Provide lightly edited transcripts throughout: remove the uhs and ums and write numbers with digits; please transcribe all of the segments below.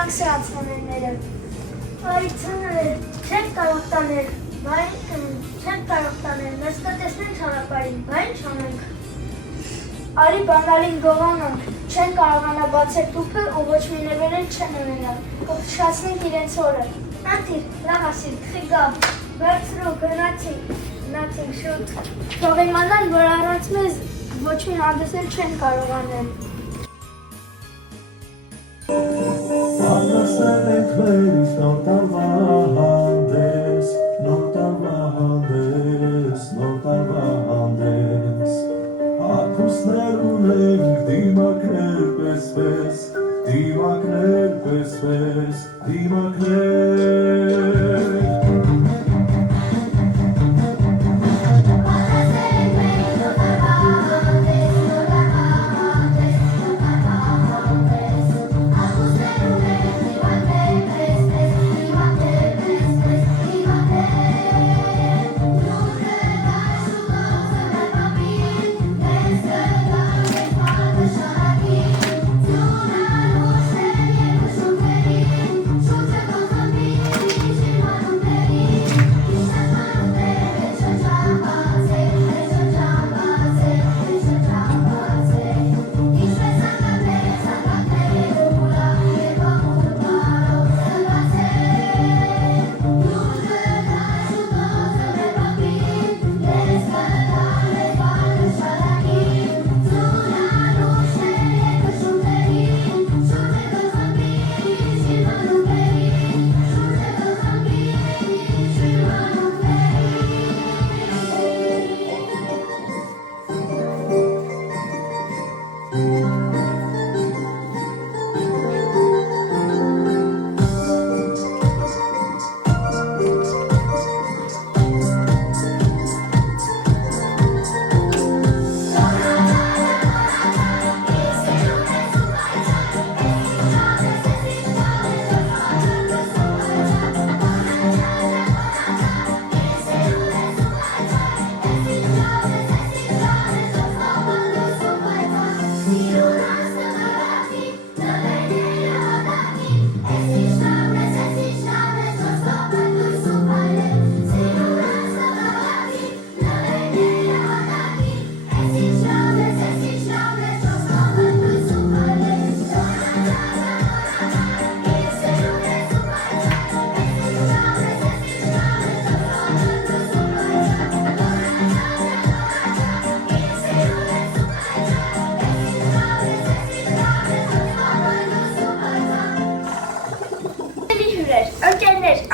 տանք սրացմանները։ Այ ծներ, չեք կարող տանել, չեք կարող տանել, մեզ կտեսնենք ճանապարհին, բա ինչ անենք։ Արի բանալին գողանանք, չեն կարողանա բացել տուփը ու ոչ մի նվերել չեն ունենալ, կփշացնենք իրենց օրը։ Նատիր, լավ ասիր, խիգա, բարձրու, գնացինք շուտ։ Թող իմանան, որ առանց մեզ ոչ մի հանդեսել չեն կարողանել։ Անասել ենք մերից նոր տարվա հանդես, նոր տարվա հանդես, նոր տարվա հանդես։ Ակուսներ ունենք, դիմակներ պես, դիմակներ պես, դիմակներ։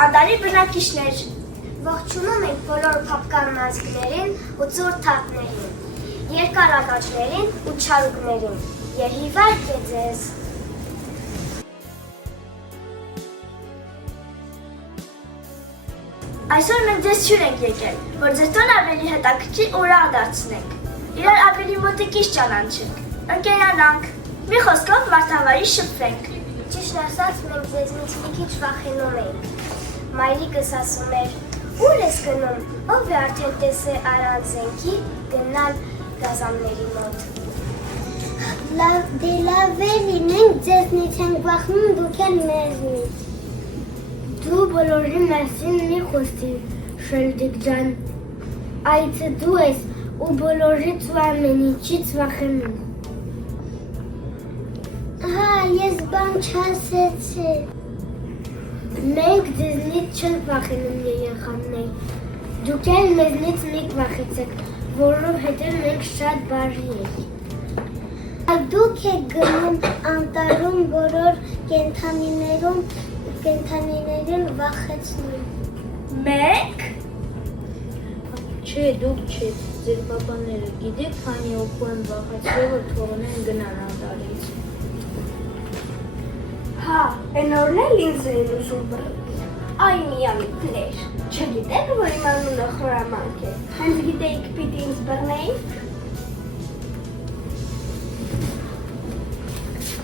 Անդարի բնակիչներ, ողջունում ենք բոլոր փապկան ազգներին ու ծուր թաթներին, երկար ականջներին ու չարուկներին, եւ իվարկե ձեզ։ Այսօր մենք ձեզ հյուր ենք եկել, որ ձեզ տոն ավելի հետաքրքիր ու ուրախ դարձնենք, իրար ավելի մոտիկից ճանաչենք, ընկերանանք, մի խոսքով մարդավարի շփվենք։ Ճիշտ ասած, մենք ձեզնից մի քիչ վախենում ենք։ Մայրիկս ասում էր, ուր ես գնում, ով է արդեն տեսել առանց զենքի գնալ գազանների մոտ։ Դե լավ է լինենք, ձեզնից ենք վախնում, դուք էլ մեզնից։ Դու բոլորի մասին մի խոսիր, Շելդիկ ջան, այցը դու ես ու բոլորից ու ամեն ինչից վախենում։ Հա, ես բան չասեցի։ Մենք ձեզնից չենք վախենում երեխաներ, դուք էլ մեզնից մի վախեցեք, որովհետև մենք շատ բարի ենք։ Դուք եք գնում անտառում բոլոր կենդանիներին վախեցնում։ Մենք։ Չէ, դուք չէ, ձեր պապաները գիտեք, քանի օգու են վախեցրել, որ թողնեն գնան անտառից։ Հա, են օրն էլ ինձ են ուզում բռնել։ Այ միամիտներ, չգիտեք, որ իմ անունը խորամանկ է, հենց գիտեիք պիտի ինձ բռնեիք։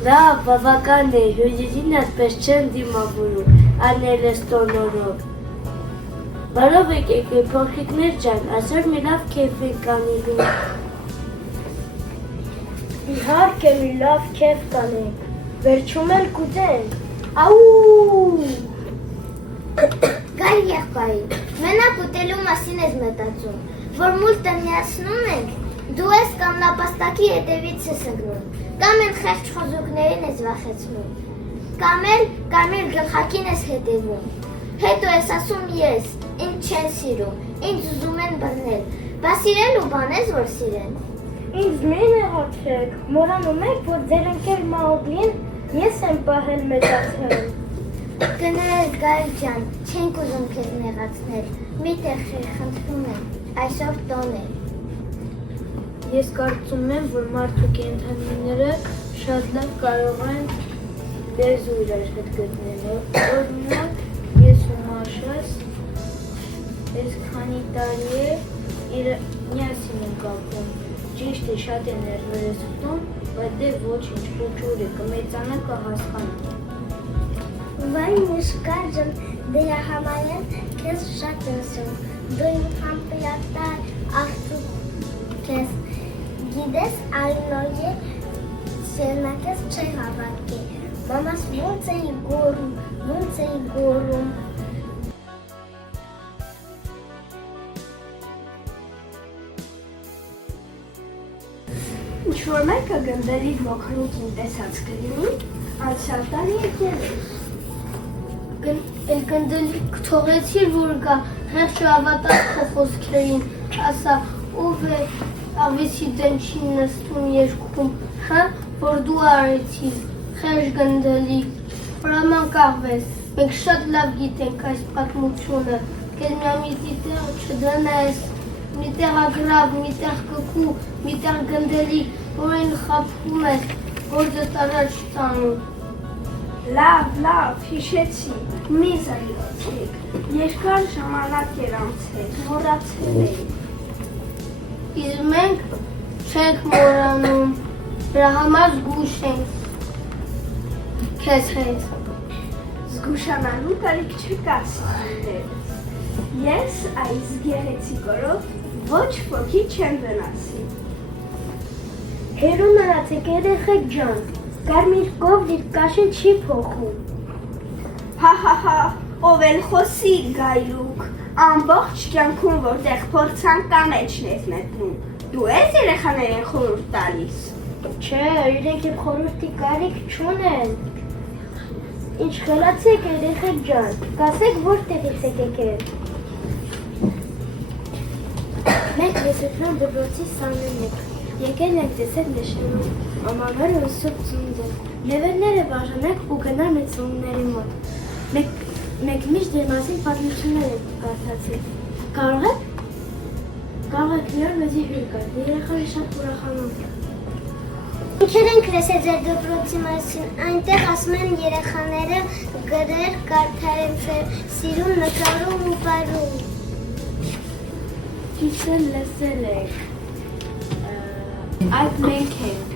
Լավ, բավական է, հյուրերին այդպես չեն դիմավորում, անել ես տոնորով։ Բարով եկեք, փոքրիկներ ջան, այսօր մի լավ քեֆ ենք անելու։ Իհարկե մի լավ քեֆ կանենք, վերջում էլ կուտենք։ Աու։ Գայ եղբայր, մենակ ուտելու մասին ես մտածում, որ մուլտը միացնում ենք, դու ես կամ լապաստակի հետևից ես ընկնում, կամ էլ խեղճ խոզուկներին ես վախեցնում, կամ էլ գլխակին ես հետևում, հետո ես ասում ես, ինձ չեն սիրում, ինձ ուզում են բռնել, բա սիրել ու բան ես, որ սիրեն։ Ինձ մի նեղացեք, մոռանում եք, որ ձեր ընկեր Մաուգլին ես եմ պահել մեծացել։ Գնալ Գայլ ջան, չենք ուզում քեզ նեղացնել, մի տեղ խնդրում եմ, այսօր տոն է։ Ես կարծում եմ, որ մարդու կենդանիները շատ լավ կարող են լեզու իրար հետ գտնել։ Օրինակ, ես ու Մաշաս այս քանի տարի է միասին ենք ապրում։ Ճիշտ է, շատ է ներվեր ես ուտում, բայց դե ոչինչ, փոքր է, կմեծանա կհասկանա։ Վայ Միշկար ջան, դրա համար եմ քեզ շատ ուսում, դու իմ համբերատար աղջիկ ես, գիտես Արինոյի սերնակես չի հավատքի, մամաս ոնց էի գորում, Ինչ-որ մեկը գնդերի մոխրուկին տեսած կլինի, անցյալ տարի եկել էլ գնդելի թողեցիր, որ կա հեղջը ավատար քո խոսքերին, ասա, ով է ավեսի դեն չի նստում երկում, հա, որ դու արեցիր, խեղջ գնդելի, հրաման կաղվես, մենք շատ լավ գիտենք այս պատմությունը, կեզ միամիզի տեղ չդնես, մի տեղ ագրավ, մի տեղ կկու, մի տեղ գնդելի, որ այն խապում ես, որ ձեզ առաջ ծանում։ Լավ, հիշեցի, մի զայրացեք, երկար ժամանակ էր անցել, մոռացել էի։ Իսկ մենք չենք մոռանում, դրա համար զգուշ ենք քեզ հետ։ Զգուշանալու կարիք չկա սիրել։ Ես այս գեղեցիկ օրով ոչ ոքի չեմ վնասի։ Հերո մնացեք երեխեք ջան, կարմիր կովն իր կաշին չի փոխում։ Հա, ով էլ խոսի գայլուկ, ամբողջ կյանքում որտեղ փորձան կանեչն ես նետնում, դու ես երեխաներին խորհուրդ տալիս։ Չէ, իրենք իմ խորհրդի կարիք չունեն։ Ինչ խելացեք երեխեք ջան, կասեք որտեղից եք եկել։ Մենք լեսետրան դպրոցի սանեն ենք, եկել ենք ձեզ հետ նշելու, մամաները ու սուրբ ծնունդը, լևերները բաժանեք ու գնալ մեծ ծնունդների մոտ, մենք միշտ դեր մասին պատմություններ ենք կարդացել, կարող եք? Կարող եք միար մեզի հյուր կար, երեխան շատ ուրախանում։ Ինքեր ենք լեսել ձեր դպրոցի մասին, այնտեղ ասում են երեխաները գրեր կարդալ են սիրում, նկարում ու բարում։ Քիչն լսել եք, այդ մենք ենք,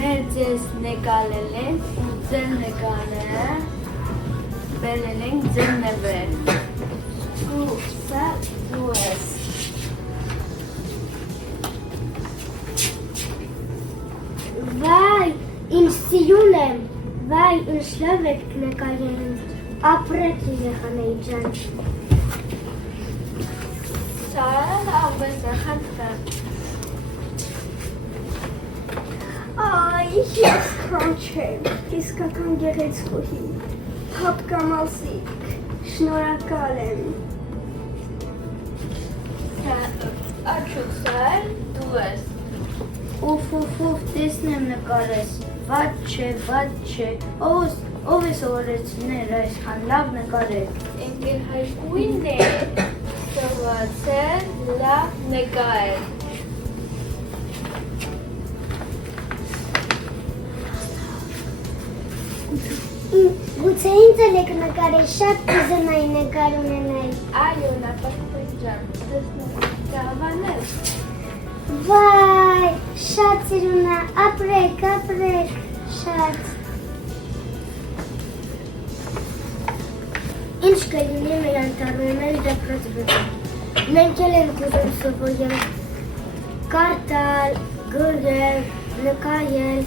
մեր ձեզ նկարել ենք ու ձեր նկարը բերել ենք ձեր նվեր, ու սա դու ես։ Վայ, իմ սիրուն եմ, վայ, ինչ լավ եք նկարել, ապրեք երեխաների ջան։ Սա ավես է խնդրեմ։ Այ, ես կանչեմ, իսկական գեղեցկուհի, հապկամազիկ, շնորհակալ եմ։ Աչուքսար, դու ես։ Ուֆ, տեսնեմ նկարես, վատ չէ, ով է սովորեցներ այսքան լավ նկարել։ Ընկեր հայկույն է սովորացել լավ նկարել։ Գուցե ինձ էլ եք նկարել, շատ կուզենայի նկար ունենալ։ Այո, նապաստակ ջան, տեսնում կհավանել։ Վայ, շատ սիրուն է, ապրեք, շատ։ Ինչ կլինի մեր անտառների դպրոցը։ Մենք էլ ենք ուզում սովորել կարդալ, գրել, նկարել,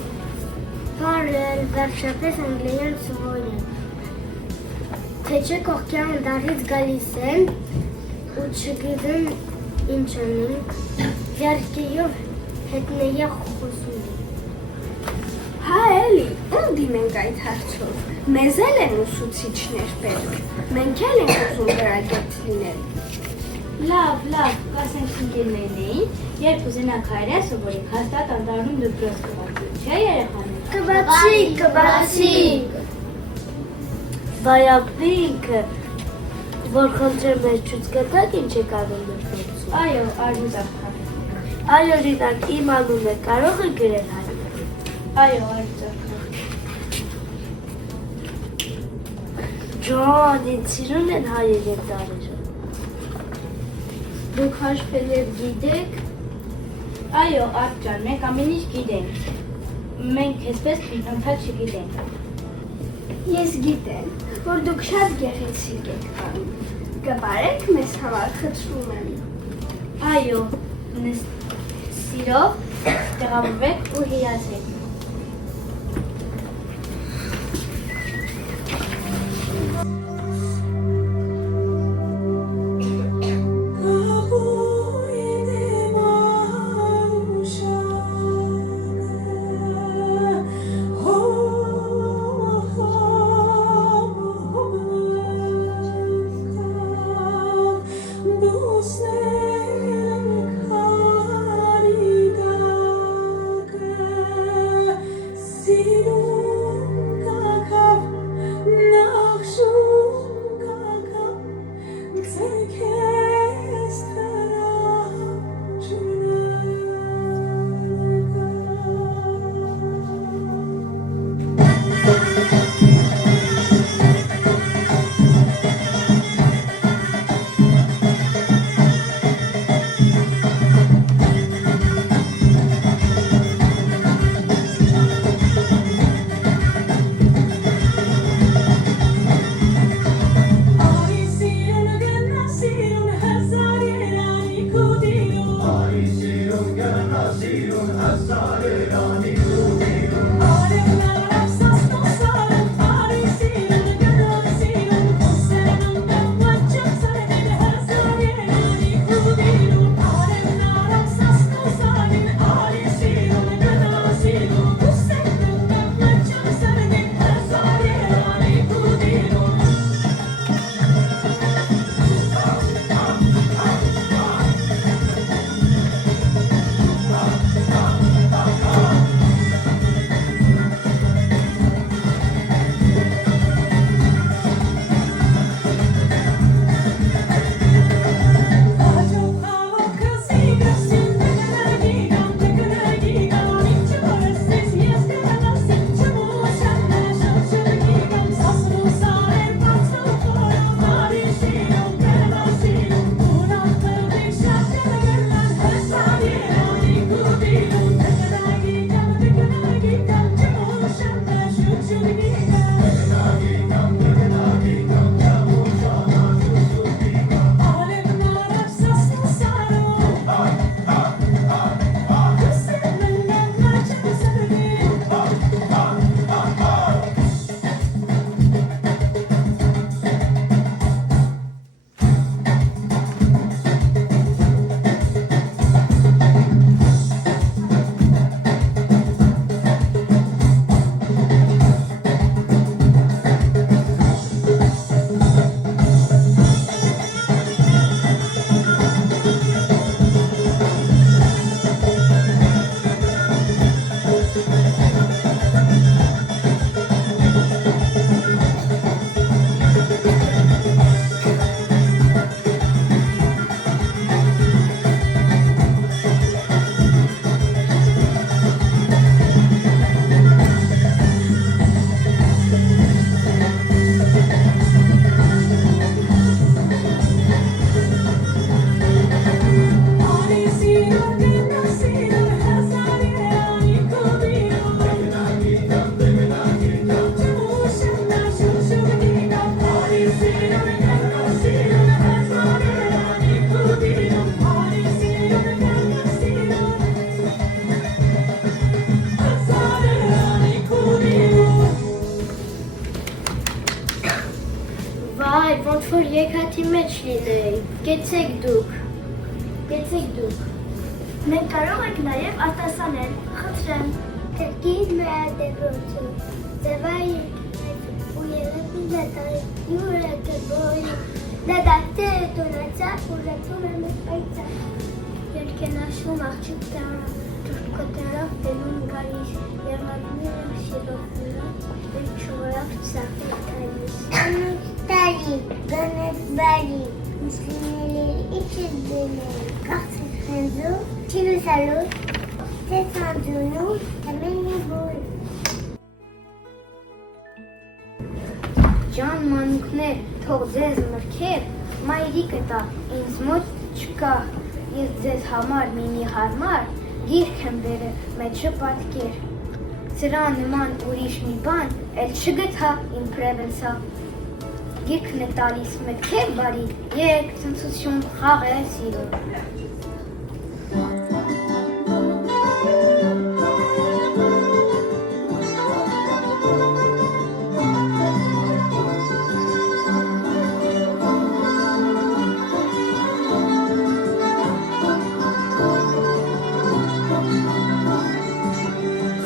բարել, վերջապես անգլերեն սովորել։ թե չէ կողքյան դարից գալիս են ու չգիտեն ինչ անեն, երկեյով հետնեյա խոսում են։ Հա էլի, ում դիմենք այդ հարցով, մեզ էլ են ուսուցիչներ պետք, մենք էլ ենք ուզում գրագետ լինել։ Լավ, կասենք ընկերներն էին, երբ ուզենաք հայրեն սովորեք հաստատ անտառում դպրոց կբացի, չէ երեխաներ։ Կբացի։ Բայապինքը, որ խնդրեմ մեր չուց կտակ ինչ է կարող դպրոցում։ Այո, Արյուծախ։ Այ օրինակ իմ անունը կարող է գրել հայրը։ Այո, Արյուծախ։ Ջան, ինձ սիրուն են հայեր և դարերը։ Դուք հաշվելեր գիտեք։ Այո, Արտջան, մենք ամեն ինչ գիտենք։ Մենք այսպես ընդհանուր չգիտենք։ Ես գիտեմ, որ դուք շատ գեղեցիկ եք բանում, կբարեք մեզ համար խնդրում եմ։ Այո, սիրով տեղավորվեք ու հիացեք։ Հայ, ոնց որ եկաթի մեջ լինեի, կեցեք դուք, Մենք կարող ենք նաև արտասանել, խնդրեմ։ Կրկին նրա դեպրոցում, ձևայի ու երևի լետարի յուրը կբոյի, լետատե տունացա ու լետում եմ պայցա։ Երկենաշում աղջիկ տարա, թուրկոտարավ դենում գալիս, երմատները շիրով նրա, և չորավ ծախել կալիս։ Անուստարի, գանետբարի, մուսլիմների իչիz դենել, կաղցիկ խենզու, չինուսալուր, Տեսանջունու թեմենի բույր։ Ջան մանուկներ, թող ձեզ մրքեր, մայրիկը տա, ինձ մոտ չկա, ես ձեզ համար մինի հարմար, գիրք եմ բերել, մեջը պատկեր, սրա նման ուրիշ մի բան, էլ չգթա իմ պրևենսա, գիրքն է տալիս մտքեր բարի, երկ ծնցություն խաղեր սիրում։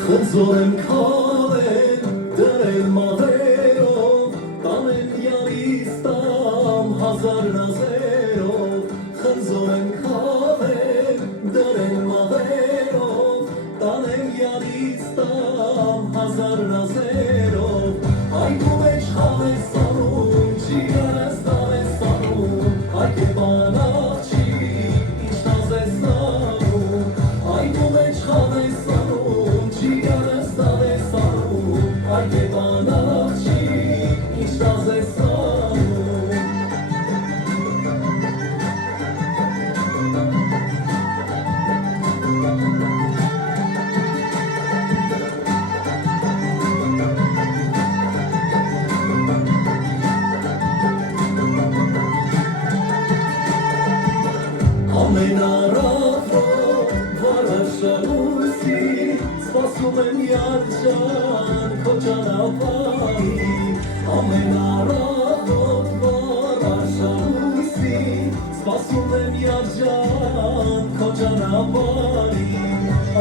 Խնձոր եմ քավել, դրել մատերով, տանել յարից տամ հազար նազերով, խնձոր եմ քավել, դրել մատերով, տանել յարից տամ հազար նազերով, այգու մեջ խաղ է սանում, չիգարս տան է սանում, այգ է բանաղջի, ինչ նազ է սանում, այգու մեջ խաղ է սանում, չիգարս տան է սանում, այգ է բանաղջի, ինչ նազ է սանում, ամենառավով վարաշալույսի, սպասում եմ յարջան քո ճանապարհի, ամենառավով վարաշալույսի, սպասում եմ յարջան քո ճանապարհի,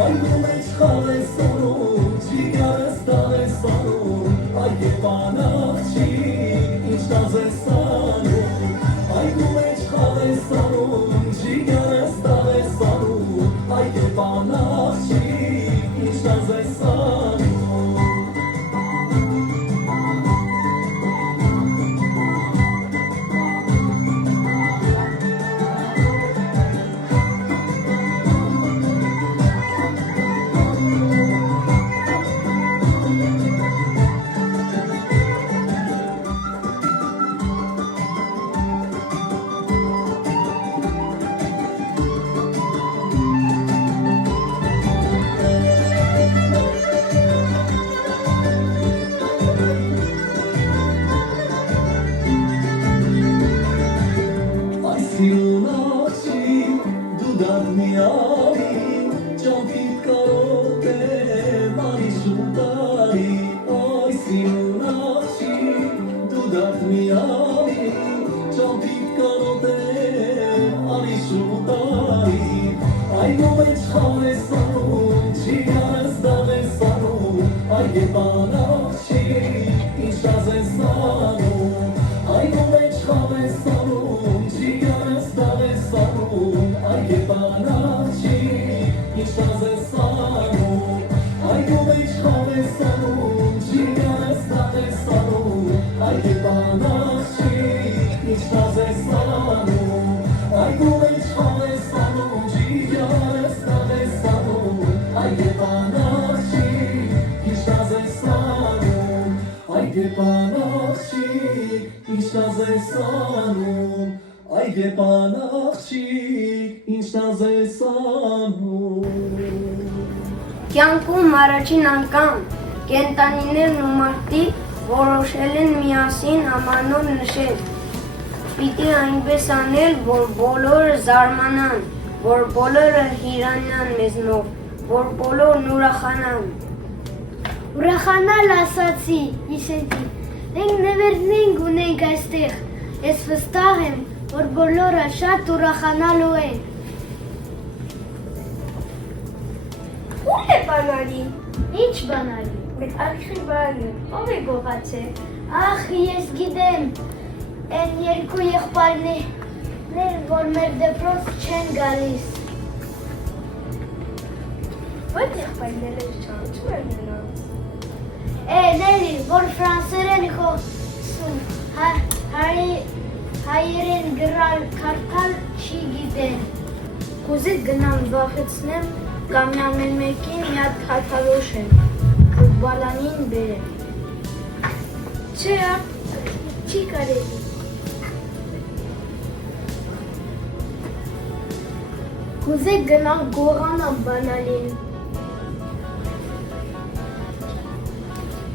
այգու մեջ խաղ է սանում, չիգարս տան է սանում, այգ է բանաղջի, ինչ նազ է սանում, այգու մեջ խաղ է սանում, չիգարս տան է սանում, այգ է բանաղջի, ինչ նազ է սանում, այգու մեջ խաղ է սանում, չիգարս տան է սանում, այգ է բանաղջի, ինչ նազ է սանում, այգու մեջ խաղ է սանում, չիգարս տան է սանում, այգ է բանաղջի, ինչ նազ է սանում, այգու մեջ խաղ է սանում, չիգարս տան է սանում, այգ է բանաղջի, ինչ նազ է սանում, այգու մեջ խաղ է սանում, չիգարս տան է սանում, այգ է բանաղջի, ինչ նազ է սանում, այգ է բանաղջի, ինչ նազ է սանում, այգ է բանաղջի, ինչ նազ է սանում։ Կյանքում առաջին անգամ կենտանիներն ու մարդիկ որոշել են միասին ամանոր նշել։ Պիտի այնպես անել, որ բոլորը զարմանան, որ բոլորը հիրանան մեզնով, որ բոլորն ուրախանան։ Ուրախանալ ասացի, իսենտի, մենք նվերնենք ունենք այստեղ, Ես վստահ եմ, որ բոլորը շատ ուրախանալու են։ Ո՞ւր է բանալին։ Ինչ բանալի։ Մեր արխի բանը, ով է գողացել։ Ախ, ես գիտեմ, են երկու եղբայրներ, որ մեր դպրոց չեն գալիս։ Ո՞ր եղբայրները չանցում են նրանց։ Նելի, որ ֆրանսերեն խոսում, հայերեն գրալ կարդալ չի գիտեն։ Կուզի գնամ վախեցնեմ կամ ամեն մեկին մի հատ հաթալոշեմ, բալանին բերեմ։ Չէ, չի կարելի։ Կուզի գնամ գողանամ բանալին։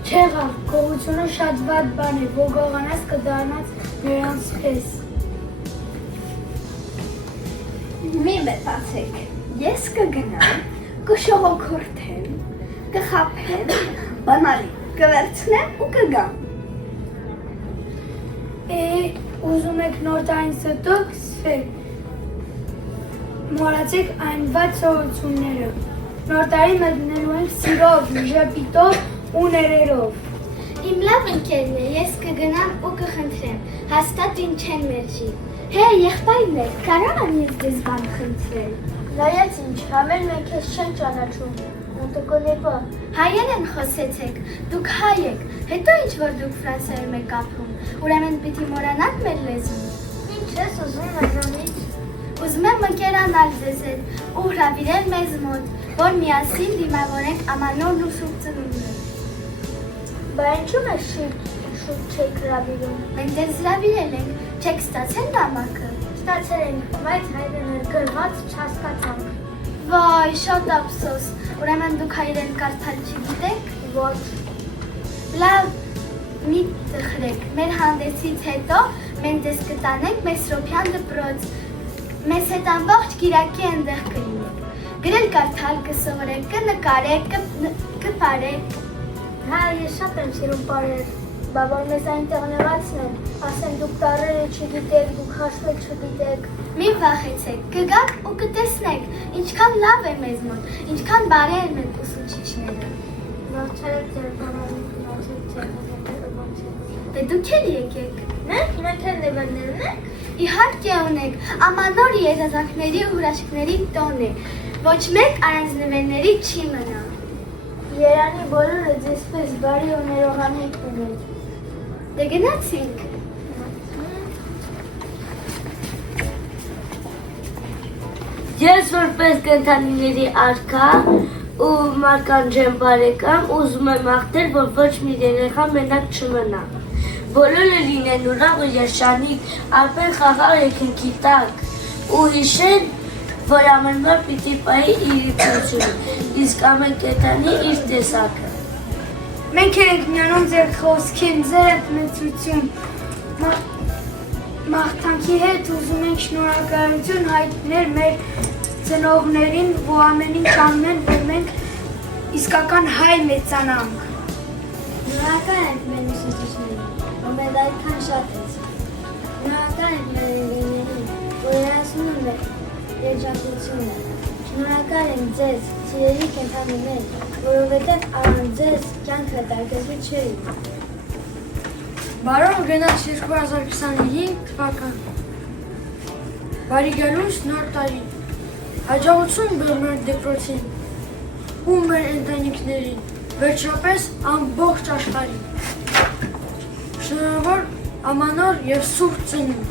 Չեղա, գողությունը շատ վատ բան է, որ գողանաս կդառնաս նրանց պես։ Մի մտածեք, ես կգնամ, կշողոքորթեմ, կխաբեմ, բանալի, կվերցնեմ ու կգամ։ Ուզում եք նոր տարին ստոք սվեք, մորացեք այն վատ սովորությունները։ Նոր տարի մտնելու ենք սիրով, ժպիտով ու ներերով։ Իմ լավ ընկերն է, ես կգնամ ու կխնդրեմ, հաստատ ինչ չեն մերջի։ Հե, եղբայրներ, կարող եմ ես ձեզ բան խնդրել։ Նայած ինչ, համեր մենք ես չեն ճանաչում, նոտկոնեպա։ Հայերեն խոսեցեք, դուք հայ եք, հետո ինչ որ դուք ֆրանսերեն եք ապրում, ուրեմն պիտի մորանաք մեր լեզուն։ Ինչ ես ուզում մեզանից։ Ուզում եմ ընկերանալ ձեզ հետ ու հրավիրել մեզ մոտ, որ միասին դիմավորենք ամանորն ու շուրջ ծնունդը։ Բա ինչու մեզ շուտ չեք հրավիրում։ Մենք ձեզ հրավիրել ենք, չեք ստացել նամակը։ Ստացել ենք, բայց հայերեն գրված չհասկացանք։ Վայ, շատ ափսոս։ Ուրեմն դուք հայերեն կարդալ չգիտեք։ Ոչ։ Լավ, մի տխրեք։ Մեր հանդեսից հետո մենք ձեզ կտանենք Մեսրոպյան դպրոց։ Մեզ հետ ամբողջ կիրակի այնտեղ կլինեք։ Գրել կարդալ կսովորեք, կնկարեք, կպարեք։ Հա, ես շատ եմ սիրում պարել, բա որ մեզ այնտեղ նեղացնեն, ասեն դուք տառերը չգիտեք, դուք հաշվել չգիտեք։ Մի վախեցեք, կգաք ու կտեսնեք, ինչքան լավ է մեզ մոտ, ինչքան բարի են մեր ուսուցիչները։ Ողջերեք ձեր բանալին, ողջերեք ձեր բանալին։ Դե դուք էլ եկեք։ Մենք էլ նվերներն ենք։ Իհարկե ունենք, ամանոր երազանքների ու հրաշքների տոն է, ոչ մեկ առանց նվերների չի մնա։ Երանի բոլորը ձեզ պես բարի ու ներողամիտ ունեն։ Դե գնացինք։ Ես որպես կենդանիների արքա ու մարկանջեմ բարեկամ ուզում եմ աղթել, որ ոչ մի երեխա մենակ չմնա։ Բոլորը լինեն ուրախ ու երջանիկ, ապրեն խաղաղ երկնքի տակ ու հիշեն, որ ամեն բան պիտի պահի իր իշխանությունը, իսկ ամեն կենդանի իր տեսակը։ Մենք ենք միանում ձեր խոսքին, ձեր հետմեցություն, մաղթանքի հետ ուզում ենք շնորհակալություն հայտնել մեր ծնողներին, որ ամեն ինչ անում են, որ մենք իսկական հայ մեծանանք։ Շնորհակալ ենք մեր ուսուցիչներին, որ մեզ այդքան շատ են։ Շնորհակալ ենք մեր ընկերներին, որ երազում են մեր երջանկությունը։ Շնորհակալ ենք ձեզ, սիրելի կենդանիներ, որովհետև առանց ձեզ կյանքը տարգեցի չէի։ Բարոն գնաց 2025 թվական։ Բարի գալուս նոր տարի։ Հաջողություն բեր մեր դպրոցին ու մեր ընտանիքներին, վերջապես ամբողջ աշխարհին։ Շնորհավոր ամանոր եւ սուրբ ծնունդ։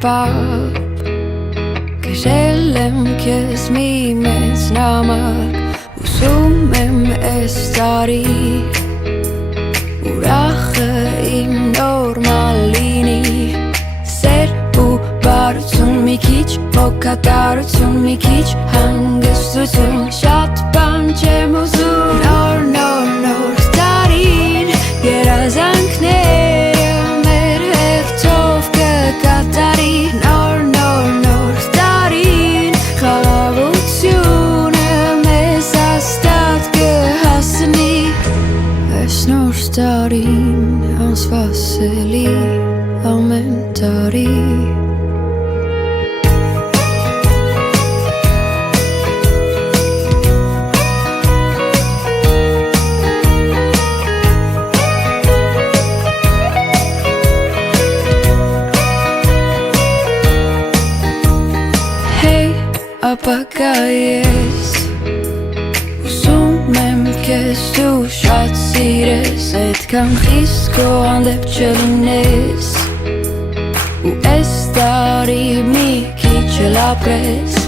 Պապ Կշել եմ կեզ մի մեծ նամակ Ուսում եմ ես տարի Ուրախը իմ նորմալ լինի Սեր ու բարություն մի քիչ Հոգատարություն մի քիչ Հանգստություն Շատ բան չեմ ուզում Նոր տարին Երազանք Nor starting ansvarselig Amentari Hey, apagayes Kes tu շատ սիրես Այդքան խիստ քո հանդեպ չլինես Ու այս տարի մի քիչ էլ ապրես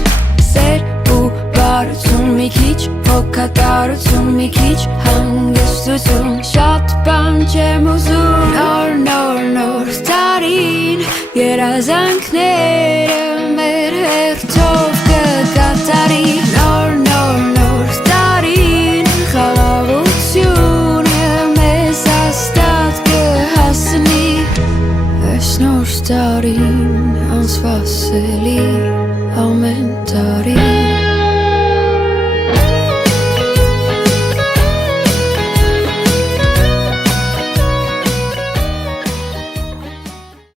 Սեր ու բարություն մի քիչ Հոգատարություն մի քիչ Հանգստություն Շատ բան չեմ ուզում Նոր տարին Երազանքները մեր հերթով կկատարի Նոր տարին Խաղաղությունը մեզ հաստատ կհասնի Այս նոր տարին անսպասելի